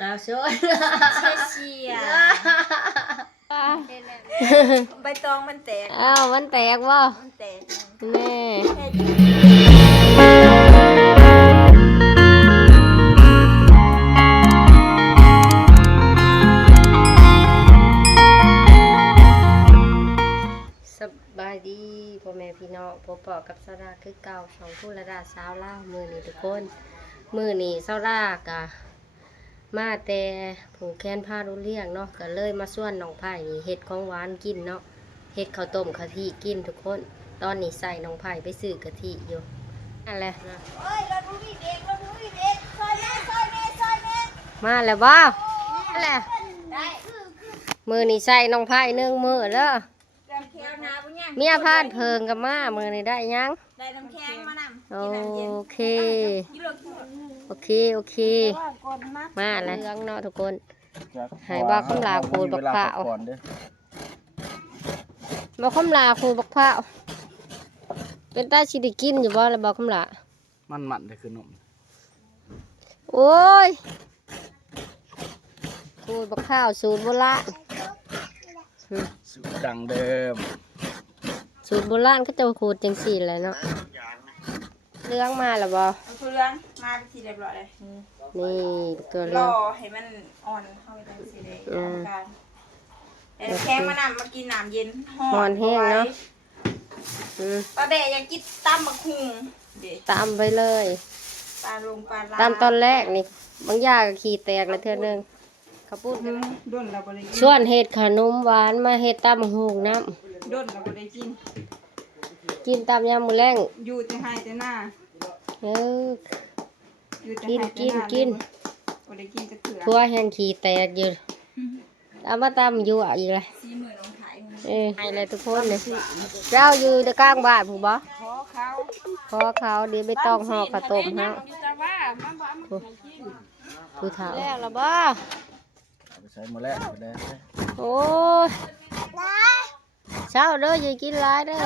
อ้าวช่วยเชียใบตองมันแตกอ้าวมันแตกบ่มันแตกแน่สบายดีพ่อแม่พี่น้องพ่อปอกับสาวดาคือเก่าสองผู้ระดาสาวล่ามือนี่ทุกคนมือนี่สาวดากะมาแต่ผูกแขนผ้ารุ่เลี้ยงเนาะก็เลยมาส่วนน้องไผ่นี่เห็ดของหวานกินเนาะเห็ดข้าวต้มกะทิกินทุกคนตอนนี้ใส่น้องไผ่ไปซื้อกะทิอยู่นั่นแหละมาแล้วบ้านั่นแหละมือนี่ใส่น้องไผ่1 มือเด้อเมียพาดเพิงกับมามือนี่ได้ยังได้น้ำแข็งมานำโอเคโอเคมาแล้วเรื่องเนาะทุกคนให้บอกคำลาคูบักพร้าวบอกคำลาคูบักพร้าวเป็นตาชิไดิกินอยู่บ่แล้วบอกคำลามันได้คือนมโอ้ยคูบักพร้าวสูตรโบราณสูตรดังเดิมสูตรโบราณก็จะขูดจังสี่แหละเนาะเรื่องมาแล้วบ่เรื่องมาเป็นทีเรียบร้อยเลยนี่ตัวรเรื่ออง ให้มันอ่อนเข้าไปในสีแดงการแต่แข็งมานำมากินน้ำเย็นห่อนแห้งเนาะปลาแดดยังกินตำมะคุงตามไปเลยปลาลงปลาลาตามตอนแรกนี่บางอย่างก็ขี่แตกแล้วเท่านึงข้าวปุ้นด้นเราบริกินส่วนเห็ดขนมหวานมาเห็ดตำหูกน้ำด้นเราบริกินตำยำมือแรงอยู่แต่ให้แต่หน้ากินบริกินจะเถื่อทั่วแห้งขี่แตกอยู่เอามาตำอยู่อีกเลยให้เลยทุกคนเลยเจ้าอยู่ในกลางบ้านผู้บ่ขอเขาเดี๋ยวไม่ต้องห่อข้าวต้มฮะผู้เฒ่าแล้วล่ะบ่ใช้หมดแล้วโอ้ยเช้าเด้ออย่ากินหลายเด้อ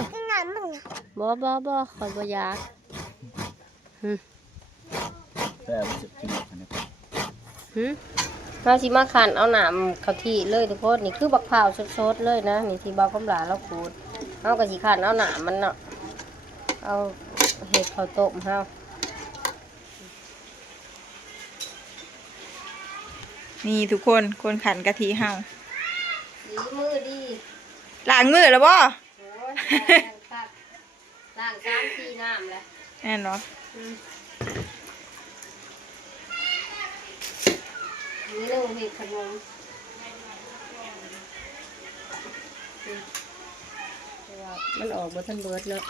บ่คอยบ่อยากแต่จะกินเราสิมาขันเอาหนามเขาที่เลยทุกคนนี่คือบักพร้าวสดๆเลยนะนี่ที่เบากำลาเราขูดเอากระสีขันเอาหนามมันเนาะเอาเห็ดข้าวต้มเฮานี่ทุกคนขันกะทิเฮาดีมือดีล้างมือแล้วบ่ล้าง3-4น้ำแล้วแน่นอนนี่เรื่องเห็ดขนมมันออกบนทันเบิร์ดเนาะ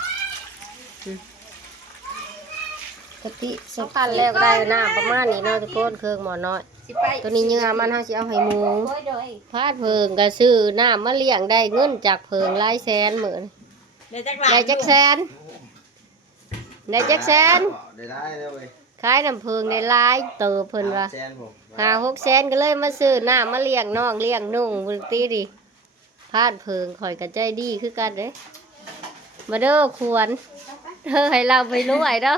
กะทิสำคัญแล้วได้น้ำประมาณนี้เนาะทุกคนเครื่องหมอน้อยตัวนี้เนื้อมันเขาจะเอาให้หมูพาดเพิงก็ซื้อน้ำมาเลี้ยงได้เงินจากเพิงหลายแสนเหมือนได้จักแสนขายน้ำเพิงในหลายเติบเพิ่นว่า5-6 แสนก็เลยมาซื้อน้ำมาเลี้ยงน้องเลี้ยงนุ่งบุตีดิพาดเพิงข่อยกระใจดีคือกันเด้มาเด้อควรให้เราไปรวยเด้อ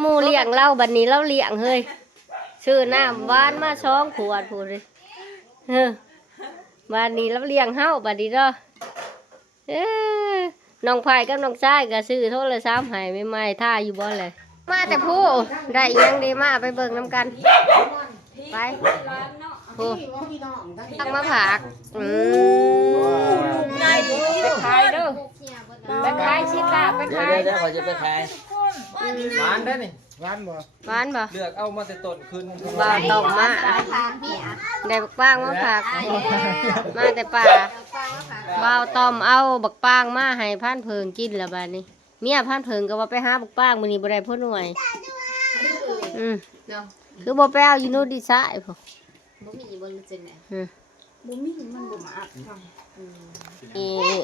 หมูเลี้ยงเราบัดนี้เราเลี้ยงเฮ้ยซื้อน้ำหวานมา2 ขวดพูดเลยบัดนี้เราเลี้ยงเฮาบัดนี้เด้อน้องไผ่กับน้องชายก็ซื้อโทรศัพท์ให้ใหม่ๆท่าอยู่บ่เลยมาแต่ผู้ได้ยังดีมาไปเบิ่งน้ำกันไปผู้ตั้งมาผักไปขายเด้อไปขายชิดละไปขายเดี๋ยวจะไปขายหวานได้นี่หวานบ่เลือกเอามาแต่ต้นขึ้นบ่าวต้มมาได้บักป้างมาผักมาแต่ป่าบ่าวต้มเอาบักป้างมาให้พันเพิงกินละบาดนี้เมียพันเพิงก็ว่าไปหาบักป้างมื้อนี้บ่ได้พ่อหน่วยคือบ่ไปเอาอยู่โน่นดิซะไอ้พวกบ่มีบ่รู้จังได๋บ่มีมันบ่มาอัด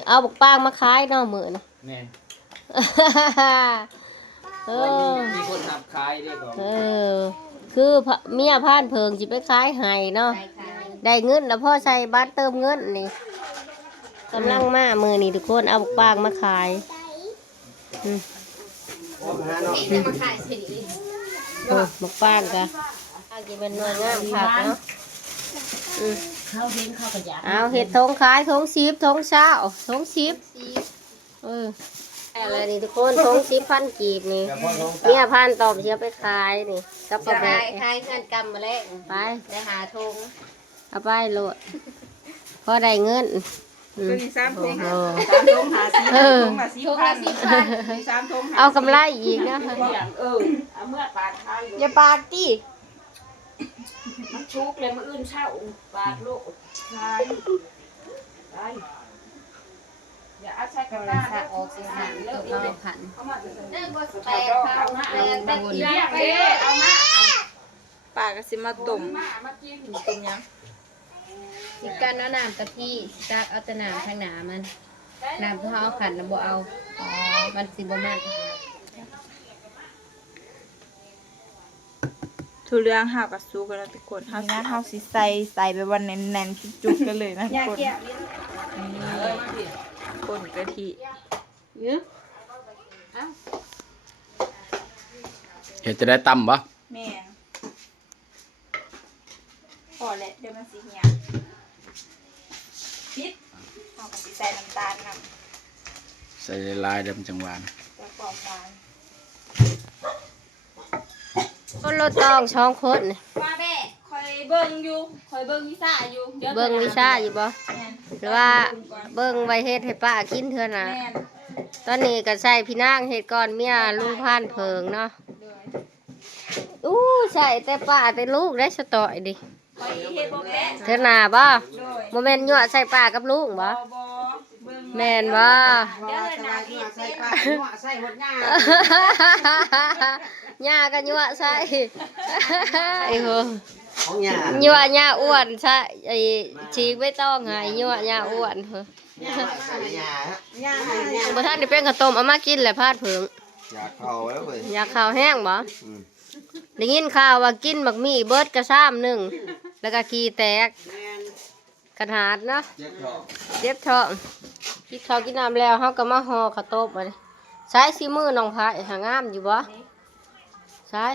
เอาบักป้างมาขายเนาะมื้อนี้แม่นมีคนนับขายได้บ่คือเมียพานเพิงสิไปขายให้เนาะได้เงินแล้วพ่อใส่บัตรเติมเงินนี่กำลังมามื้อนี้ทุกคนเอาบักป้างมาขายบักป้างกะ ากินเป็นหน่วยงามผักเนาะ เขาเห็นเขาก็อยาก เอาเห็ดทงขายทงซีบทงเช้าทงซีบอะไรนี่ทุกคนทงซีบพันกีบนี่ เดี๋ยวพ่อลง เนี่ยพันตอบเชียไปขายนี่กับปลาแบะ คล้ายเงินกำมาแล้ว ไป ได้หาทง เอาไปโลดพอได้เงิน ตัวนี้3ทง โอ้ 3ทงหา10ทงละ10,000มี3ทง เอากำไรอีกนะ เอาเมื่อปากทาง อย่าปากติ มันชุกเลยมันอื่นเช่าปากลูกใช่ไปอย่าเอาใช้กระ เรา ตา สะออกสิหางเลิกเราขัน แตกข้าวแตกเลี้ยงเด้เอามา ปากก็สิมาต้ม มากิน ต้มยัง สิกันเอาน้ำกะทิจักเอาแต่น้ำข้างหนามันน้ำที่เขาเอาขันน่ะบ่เอามันสิบ่มัน ทุเรียนเฮากับซุกันแล้วทุกคนเฮาสิเฮาสิใส่ไปวันแน่นๆจุกๆกันเลยนะทุกคนนี่คนกะทิ เห็ดจะได้ตำปะ แม่นพอแล้วเดี๋ยวมันสิเหี่ยปิดเฮาก็สิใส่น้ำตาลนำ ใส่ลายๆเดิมจังหวาน แล้วก็หวาน คนรถต้องช่องคนนี่ ว่าแม่คอยเบิ่งอยู่คอยเบิ่งวิซ่าอยู่ดี๋ยว เบิ่งวิชาอยู่บ่ แม่น หรือว่าเบิ่งไว้เฮ็ดให้ป้ากินเทื่อน่ะ แม่น ตอนนี้ก็ใส่พี่นางเฮ็ดก่อนเมียลุงพานเพิงเนาะ เลย อู้ใส่แต่ป้าแต่ลูกได้สตอยดิ คอยเฮ็ดบ่แม่น เทื่อหน้าบ่ โดย บ่แม่นยั่วใส่ป้ากับลุงบ่ บ่เบิ่ง แม่นบ่ เดี๋ยวเลยนะพี่ ใส่ปลาใส่หดง่าย ย่าก็ยั่วใส่ไอ้โห ของยา ยั่วย่าอ้วนใช่ไอ้ฉีกไม่ต้องให้ยั่วย่าอ้วนเฮ้อ ใส่ยาฮะ ย่างให้ย่าง บ่ทันได้เป็นข้าวต้มเอามากินแหละพาดเพิง อยากเข้าแล้วเว้ย อยากข้าวแห้งบ่ อืม ได้ยินข่าวว่ากินหมักมี่เบิดกระซ้ำหนึ่งแล้วก็ขี้แตกกระหาดเนาะ เจ็บท้อง เจ็บท้องกินข้าวกินน้ำแล้วเขาก็มาห่อข้าวต้มมาเลยใช้ซีมือน้องพายหางามอยู่บ่ใช่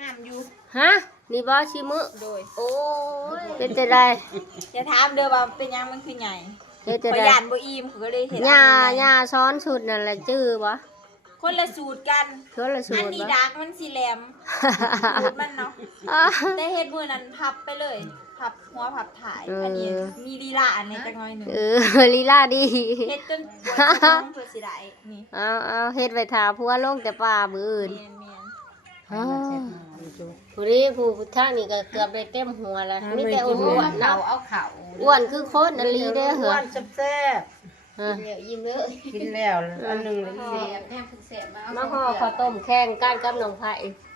งามอยู่ ฮะนี่บ่ซีมือ โดย โอ้ยเป็นจะได้ อย่าถามเด้อว่าเป็นหยังมันคือใหญ่ เป็น ข จะ อย ได้ ยานบ่อิ่มเขาก็เลยเฮ็ด ย่า อันใหญ่ ย่าซ้อนชุดนั่นแหละจื้อบ่ คนละสูตรกัน เพื่อละสู อัน ตร นี้ บ่ ดาร์กมันสีแหลมสูตรมันเนาะแต่เฮ็ดมื้อนั้นพับไปเลยพับหัวพับถ่ายอันนี้มีลีลาอันนี้จักหน่อยหนึง เออลีลาดี เฮ็ดจนปวดท้องเพื่อสิได้นี่ เอาเฮ็ดไว้ทาผัวลงแต่ป่ามื้ออื่น แม่น อ้าวผู้นี้ผู้ท่างนี่ก็เกือบได้เต็มหัวแล้วมีแต่อ้วนๆ เนา เนาะ เอาข้าว อ้วนคือโคตรนลีเด้อเหร อ้ อ วนแซ่บ ฮะ เดี๋ยวยิ้มเลย ๆกินแล้วอันหนึงเลย แซ่บแม่เพิ่นแซ่บมาเอา มาห่อข้าวต้มแข่งกันกับน้องไผ่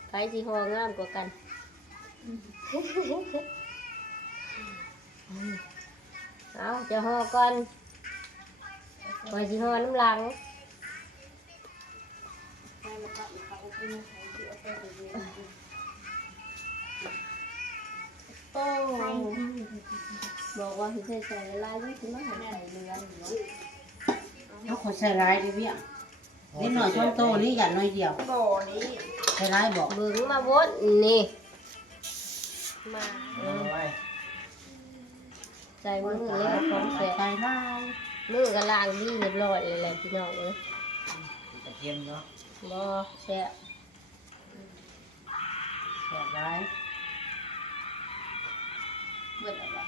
ไผ่สิห่องามกว่ากันเอาจะห่อก่อนไว้สิห่อน้ำหลังโอ้บอกว่าสิใส่ลายๆนี่สิมาใส่เรืออยู่เนาะ เอาคนใส่ร้ายดิเบี้ยนิดหน่อยช้อนโตนี่อย่าน้อยเดียว บ่นี้ ใส่ร้ายบอก เบิ่งมาวนนี่มา เอาไว้ ใส่มือแล้วของแสบ ใส่ร้าย มือก็ล้างดีเรียบร้อยเลยแหละพี่น้องเอ้ย กระเทียมเนาะ บ่แซ่บ ใส่ร้าย เบิดแล้วบ่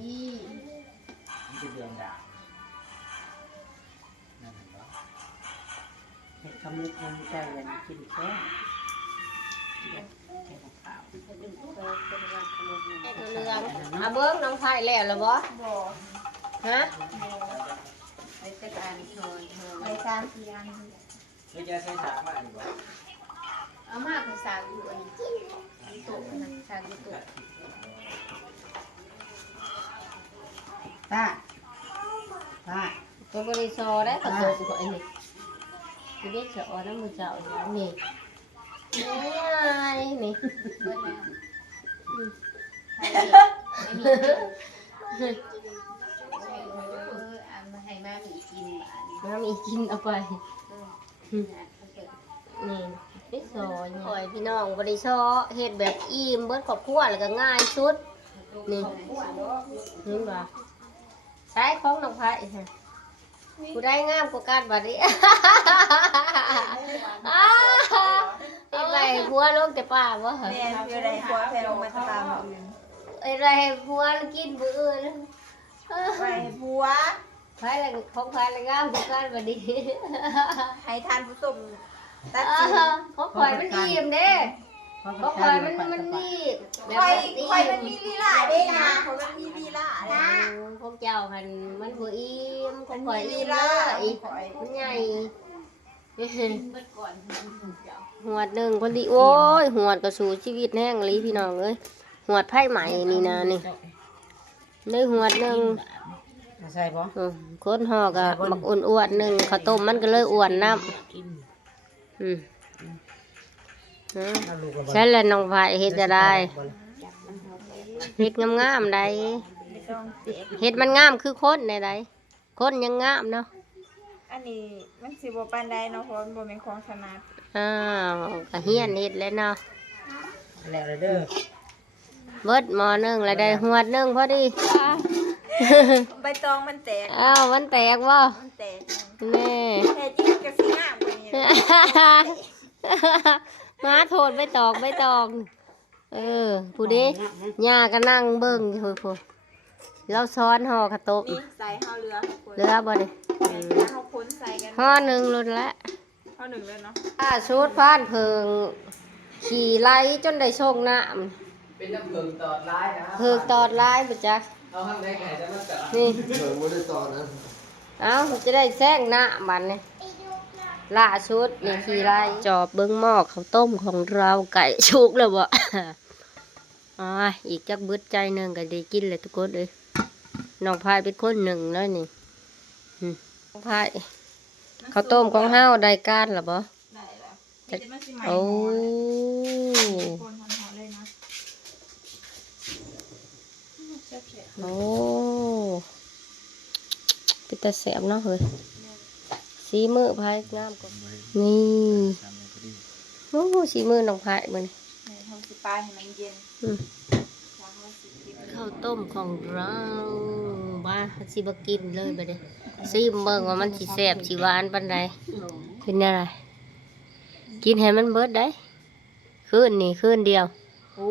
นี่มันจะเดือนดาวนั่นเห็นปะ เห็ดขมุกมันใจเลยกินแซ่บแค่ข้าว ไอ้ตัวเรืองอ่ะเบิ่งน้องไผ่แล้วล่ะบ่ บ่ ฮะ ไปจัดการไป3-4อัน ไม่จะใช้ฉากมาอีกบ่ เอามาก็สร้างอยู่อันนี้โต๊ะนั่นสร้างอยู่โต๊ะ ตาตา ตัวบริโซได้กระโดดกว่าอันนี้สิเด็กจะอ่อนน้ำมือเจ้าอย่างนี้ง่ายนี่ เบิ่งแล้วเอามาให้มามีกินบ้าน น้ำอีกินเอาไปนี่นี่ ซอยหอยพี่น้องบริชอเฮ็ดแบบอิ่มเบิดครอบครัวแล้วก็ง่ายสุดนี่นี่บ่ใช้ของน้องไผ่กูได้งามกว่ากันบัดนี้เอาไปผัวลงแต่ป่าบ่เหรอ แม่คืออะไรผัวแฟนลงมาตามอื่น อะไรผัวกินมื้ออื่น ไปผัว ไผ่ละของไผ่ละงามกว่ากันบัดนี้ ให้ทานผู้ชมตัด ของข่อยมันอิ่มเด้ของข่อยมันนี่แบบ คอย นี้ คอยมันมีลีลาเด้นะคอยมันมีลีลาเด้ ของเจ้ามันบ่อิ่มของข่อย ลี อิ่ม ลา เลย คอย มันใหญ่ เมื่อก่อน หวดหนึ่งคนที่โอ้ยหวดก็สู่ชีวิตแห้งลีพี่น้องเอ้ยหวดไผ่ใหม่นี่นะนี่ได้หวดหนึ่ง ใช่ปะ คนห่อก็มักอ้วนๆหนึ่งข้าวต้มมันก็เลยอ้วนน้ำใช่แล้วน้องไผ่เฮ็ดจะได้เฮ็ดงามๆได้เฮ็ดมันงามคือคนได้ได้คนยังงามเนาะ อันนี้มันสิบ่ปานใดเนาะเพราะมันบ่เป็นของถนัด อ้าวก็เฮียนเฮ็ดแล้วเนาะ แล้วเด้อ เบิดหมอหนึ่งแล้วได้หวดหนึ่งพอดี ใบตองมันแตก อ้าวมันแตกบ่ มันแตก แม่ แท้จริงก็สิงามกว่านี้ มาโทษใบตองผู้นี้ย่าก็นั่งเบิ่งอยู่ผู้เราซ้อนห่อข้าวต้ม นี่ใส่เฮาเรือทุกคน เรือบ่นี่ แม่นเฮาค้นใส่กัน ห่อหนึ่งลุ้นละ เฮาหนึ่งเลยเนาะ ชุดพานเพิงขี่ไล่จนได้โชคน้ำ เป็นน้ำเพิ่งตอดร้ายนะ เพิงตอดไล่บ่จัก เอาข้างในไก่จะมาเจาะ นี่ เพิ่งไม่ได้ตอดนะ เอาจะได้แซงหน้าบัดนี่ล่าสุดนี่ขี่ไล่จอบเบิ่งหม้อข้าวต้มของเราไก่ชุกแล้วบ่ อีกจักบึดใจหนึ่งก็ได้กินเลยทุกคนเลยน้องพายเป็นคนหนึ่งแล้วนี่น้องพายข้าวต้มของเฮาได้การหรอบ่ ได้แล้วมีแต่มันสิใหม่ โอ้ คนทำเฮาเลยนะ โอ้เป็นตาแสบเนาะเฮ้ยสีมือพายงามกว่านี่โอ้สีมือน้องพายมัน แม่เฮาสิปาให้มันเย็นว่าเฮาสิกิน ข้าวต้มของเราบ้าสิบกินเลยไปเลยซิมเบิ่งว่ามันสิแซ่บสิหวานปานใดเป็นอะไรกินให้มันเบิดได้คืนนี่คืนเดียว โอ้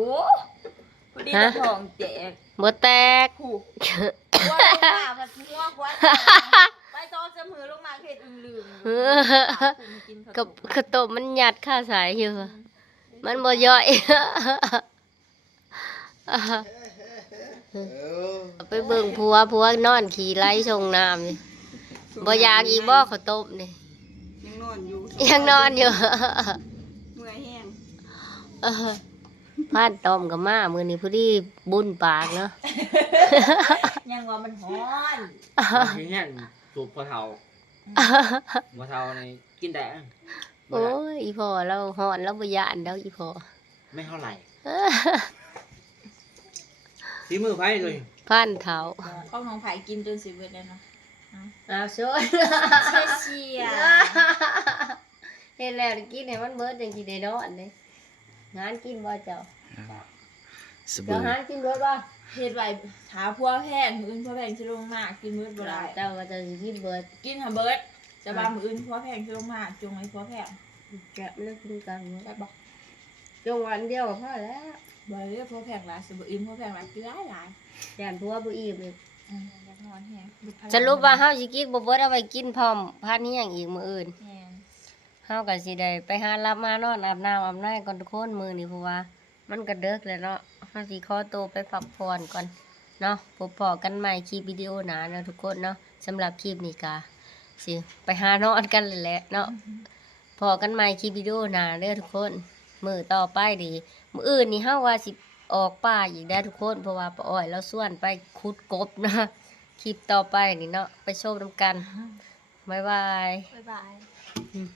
พอดีกระทองแจก บ่แตก ผูกว่าลงมาผัดหัวกวนไปตอนจะมือลงมาเฮ็ดอึ้งลืมกิน กับข้าวต้มมันหยัดข้าสายอยู่มันบ่ย่อย ไปเบิ่งผัวนอนขี่ไล่ชงน้ำนี่บ่อยากอีกบ่ข้าวต้มนี่ ยังนอนอยู่ ยังนอนอยู่ เมื่อยแห้ง พานต้มกับมามื้อนี้พอดีบุญปากเนาะ ยังว่ามันฮ้อน ที่เนี่ยสูบพอเทาพอเทาในกินได้ โอ้ยอีพ่อเราฮ้อนเราบ่ย่านดอกอีพ่อ ไม่เท่าไหร่สีมือไพ่เลย พานเฒ่า ข้าวของไผ่กินจนสิเบิดแล้วเนาะ อ้าวช่วย เชีย เฮ็ดแล้วกินให้มันเบิดจังสิได้นอนเด้งานกินบ่เจ้า ส เจ้า บู่ หากินเบิดบ่ เฮ็ดไว้หาพัวแพงมื้ออื่นพัวแพงสิลงมากินมื้อบ่ได้ เจ้าก็จะสิกินเบิด กินหาเบิดจะบามื้ออื่นพัวแพงสิลงมาจงไอ้พัวแพง แกะเลิกกินกันเบิด ได้บ่ จงวันเดียวก็พอแล้ว บ่เด้อพัวแพงหลายสิบ่อื่นพัวแพงหลายกินหลาย ย่านผัวบ่อิ่มเลย อยากนอนแฮง สรุปว่าเฮาสิกินบ่เบิดเอาไว้กินพร้อมพานเฮียงอีกมื้ออื่น แม่น เฮาก็สิได้ไปหารับมานอนอาบน้ำอาบในก่อนทุกคนมื้อนี้เพราะว่ามันก็ดึกแล้วเนาะเฮาสิขอตัวไปพักผ่อนก่อนเนาะพบพอกันใหม่คลิปวิดีโอหน้าเนาะทุกคนเนาะสำหรับคลิปนี้ก็สิไปหานอนกันแหละเนาะพอกันใหม่คลิปวิดีโอหน้าเด้อทุกคนมื้อต่อไปดีมื้ออื่นนี่เฮาว่าสิออกป่าอีกได้อทุกคนเพราะว่าป้าอ้อยเราส่วนไปขุดกบนะคลิปต่อไปนี่เนาะไปชมนำกันบ๊ายบาย บ๊ายบาย อืม